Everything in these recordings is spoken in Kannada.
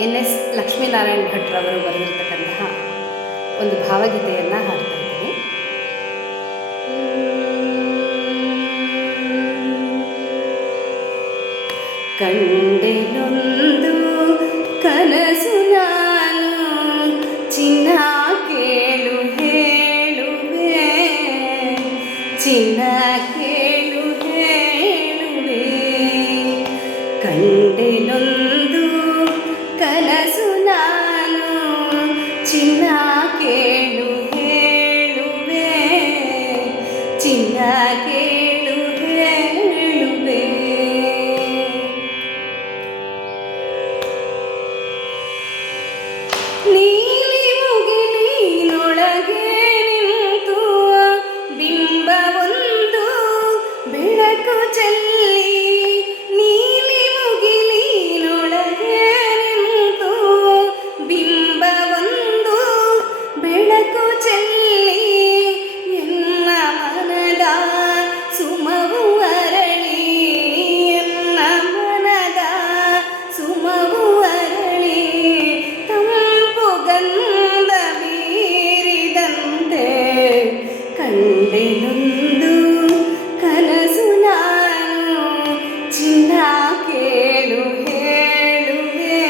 NS ಲಕ್ಷ್ಮೀನಾರಾಯಣ ಭಟ್ರವರು ಬರೆದಿರ್ತಕ್ಕಂತಹ ಒಂದು ಭಾವಗೀತೆಯನ್ನು ಹಾಡ್ತಾ ಇದ್ದೀನಿ. ಕಂಡೆನೊಂದು ಕನಸು ನಾನು ಚಿನ್ನ ಕೇಳು ಹೇಳುವೆ, ಚಿನ್ನ ಕೇಳು ಹೇಳುವೆ. ಕಂಡೆನೊಂದು ಕನಸು ನಾನು ಚಿನ್ನ ಕೇಳು ಹೇಳುವೆ, ಚಿನ್ನ ಕೇಳು ಹೇಳುವೆ. ನೀಲಿ ಮುಗಿಲಿನೊಳಗೆ ನಿಂತು ಬಿಂಬವೊಂದು ಬೆಳಕು ಚೆಲ್ಲಿ, ನೀಲಿ ಮುಗಿಲಿನೊಳಗೆ ನಿಂತು ಬಿಂಬವೊಂದು ಬೆಳಕು ಚೆಲ್ಲಿ, ಎನ್ನ ಮನದ ಸುಮವು ಅರಳಿ, ಎನ್ನ ಮನದ ಸುಮವು ಅರಳಿ, ತಂಪು ಗಂಧ ಬೀರಿದಂತೆ ಕಂಡೆನೊಂದು ಕನಸು ನಾನು ಚಿನ್ನ ಕೇಳು ಹೇಳುವೆ,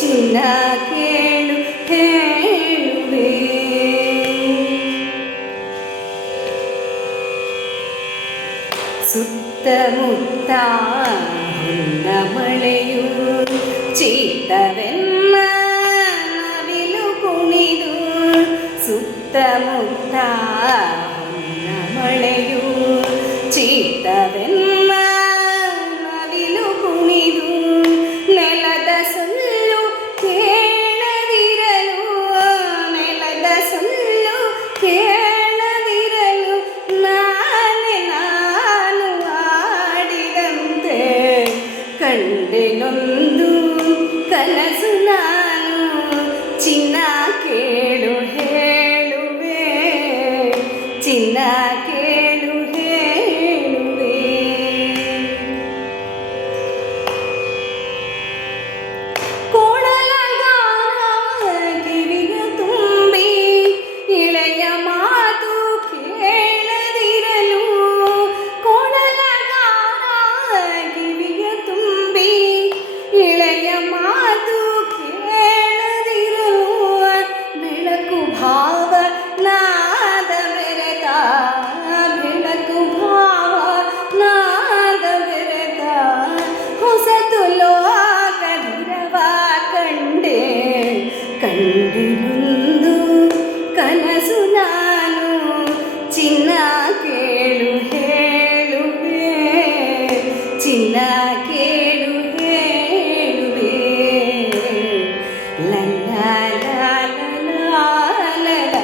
ಚಿನ್ನ ಕೇಳು ಹೇಳುವೆ. ಸುತ್ತಮುತ್ತ ಹೊನ್ನ ಮಳೆಯು ಚೀತವೆನ್ನ ನವಿಲು ಕುಣಿದು, ಸುತ್ತಮುತ್ತ ಹೊನ್ನ ಮಳೆಯು ಚೀತವೆನ್ನ ನವಿಲು ಕುಣಿದು, ನೆಲದ ಸೊಲ್ಲು ಕೇಳದಿರಲು, ನೆಲದ ಸೊಲ್ಲು ಕೇಳದಿರಲು ನಾನೇ ನಾನು ಆಡಿದಂತೆ ಕಂಡೆನೊಂದು ಕನಸು ನಾನು ಚಿನ್ನ ಕೇಳು ಹೇಳುವೆ, ಚಿನ್ನ ಕೇಳು ಹೇಳುವೆ. ಕೊಳಲಗಾನ ಕಿವಿಯ ತುಂಬಿ ಇಳೆಯ ಮಾತು ಕೇಳದಿರಲು, ಕೊಳಲಗಾನ ಕಿವಿಯ ತುಂಬಿ ಇಳೆಯ ಮಾತು ಕೇಳದಿರಲು, ಬೆಳಕು ಭಾವ ನಾದ ಬೆರೆತ, ಬೆಳಕು ಭಾವ ನಾದ ಬೆರೆತ ಹೊಸತು ಲೋಕದಿರವ ಕಂಡೆ, ಕಂಡೆನೊಂದು ಕನಸು ನಾನು ಚಿನ್ನ ಕೇಳು ಹೇಳುವೆ, ಚಿನ್ನ ಕೇಳು ಹೇಳುವೆ. ಲಲ್ಲ ಲಲ್ಲ ಲಲ್ಲ.